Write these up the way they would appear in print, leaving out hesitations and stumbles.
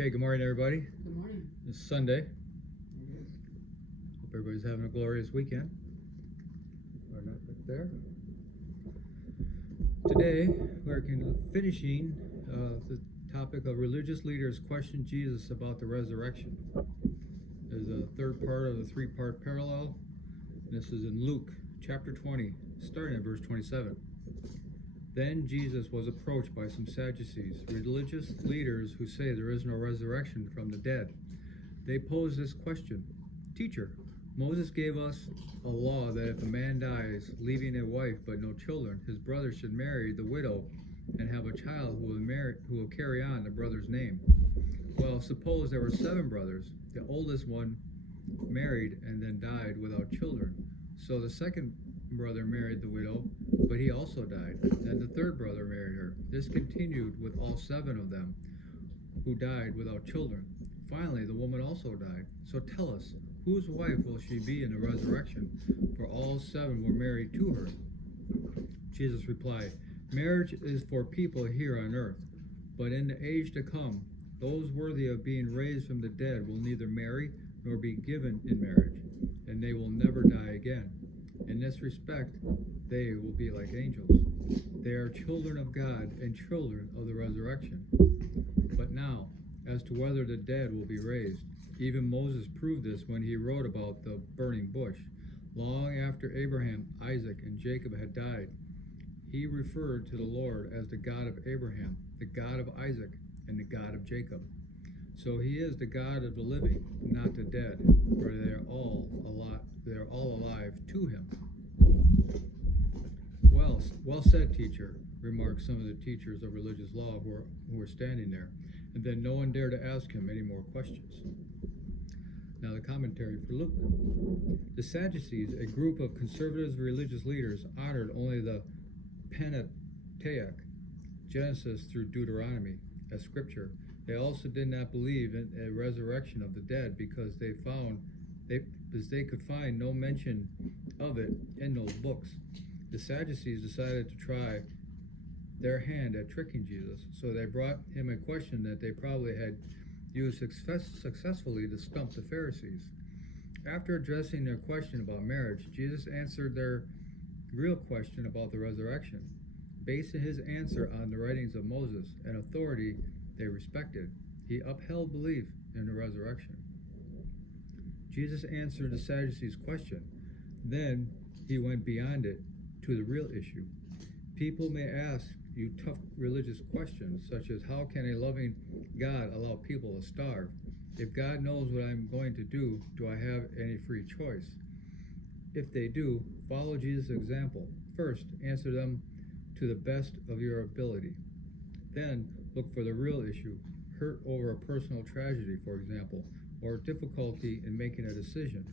Okay, good morning, everybody. Good morning. It's Sunday. Hope everybody's having a glorious weekend. Or not right there. Today, we're finishing the topic of religious leaders question Jesus about the resurrection. There's a third part of the three-part parallel. This is in Luke chapter 20, starting at verse 27. Then Jesus was approached by some Sadducees, religious leaders who say there is no resurrection from the dead. They posed this question: Teacher, Moses gave us a law that if a man dies, leaving a wife but no children, his brother should marry the widow and have a child who will carry on the brother's name. Well, suppose there were 7 brothers. The oldest one married and then died without children. So the second brother married the widow, but he also died. Then the third brother married her. This continued with all 7 of them who died without children. Finally, the woman also died. So tell us, whose wife will she be in the resurrection? For all 7 were married to her. Jesus replied, Marriage is for people here on earth, but in the age to come, those worthy of being raised from the dead will neither marry nor be given in marriage, and they will never die again. In this respect, they will be like angels. They are children of God and children of the resurrection. But now, as to whether the dead will be raised, even Moses proved this when he wrote about the burning bush. Long after Abraham, Isaac, and Jacob had died, he referred to the Lord as the God of Abraham, the God of Isaac, and the God of Jacob. So he is the God of the living, not the dead, for they are all alive to him. Well said, teacher, remarked some of the teachers of religious law who were standing there, and then no one dared to ask him any more questions. Now the commentary for Luke. The Sadducees, a group of conservative religious leaders, honored only the Pentateuch, Genesis through Deuteronomy, as scripture. They also did not believe in a resurrection of the dead because they could find no mention of it in those books. The Sadducees decided to try their hand at tricking Jesus, so they brought him a question that they probably had used successfully to stump the Pharisees. After addressing their question about marriage, Jesus answered their real question about the resurrection, basing his answer on the writings of Moses, an authority they respected. He upheld belief in the resurrection. Jesus answered the Sadducees' question. Then he went beyond it to the real issue. People may ask you tough religious questions, such as how can a loving God allow people to starve? If God knows what I'm going to do I have any free choice? If they do, follow Jesus' example. First, answer them to the best of your ability. Then, look for the real issue, hurt over a personal tragedy, for example, or difficulty in making a decision.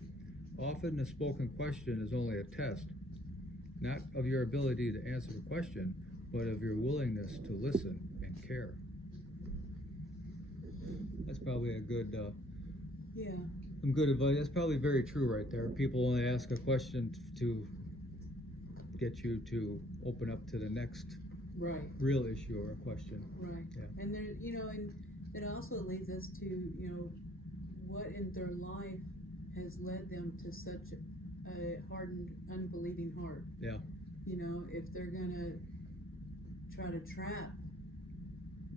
Often the spoken question is only a test, not of your ability to answer the question, but of your willingness to listen and care. That's probably a good, some good advice. That's probably very true right there. People only ask a question to get you to open up to the next real issue or a question. Right. Yeah. And there, and it also leads us to, what in their life has led them to such a hardened, unbelieving heart. Yeah. If they're gonna try to trap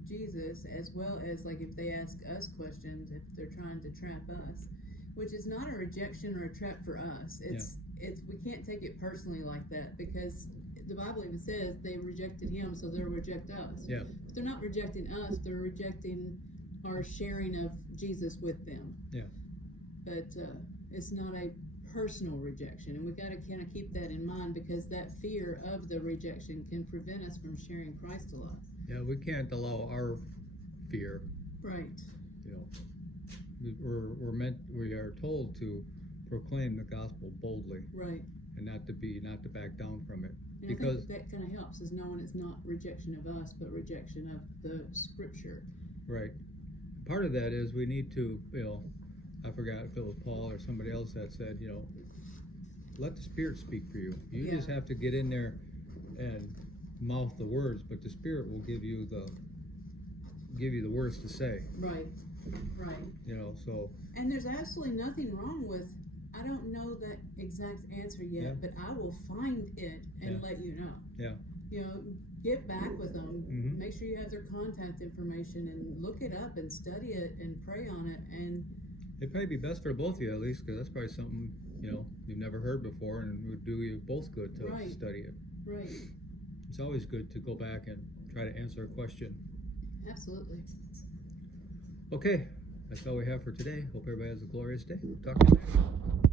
Jesus, as well as like if they ask us questions, if they're trying to trap us, which is not a rejection or a trap for us. It's we can't take it personally like that, because the Bible even says they rejected him, so they'll reject us. Yeah. But they're not rejecting us, they're rejecting our sharing of Jesus with them. Yeah. But it's not a personal rejection, and we got to kind of keep that in mind, because that fear of the rejection can prevent us from sharing Christ a lot. Yeah, we can't allow our fear. Right. We are told to proclaim the gospel boldly. Right. And not to back down from it. And because I think that kind of helps, is knowing it's not rejection of us, but rejection of the scripture. Right. Part of that is we need to, I forgot if it was Paul or somebody else that said, let the Spirit speak for you. You just have to get in there and mouth the words, but the Spirit will give you give you the words to say. Right. You know, so. And there's absolutely nothing wrong with, I don't know that exact answer yet, Yeah. but I will find it and Yeah. let you know. Yeah. You know, get back with them. Mhm. Make sure you have their contact information and look it up and study it and pray on it. And It'd probably be best for both of you, at least, because that's probably something, you know, you've never heard before, and it would do you both good to Right. study it. right, It's always good to go back and try to answer a question. absolutely. Okay, that's all we have for today. Hope everybody has a glorious day. Talk to you later.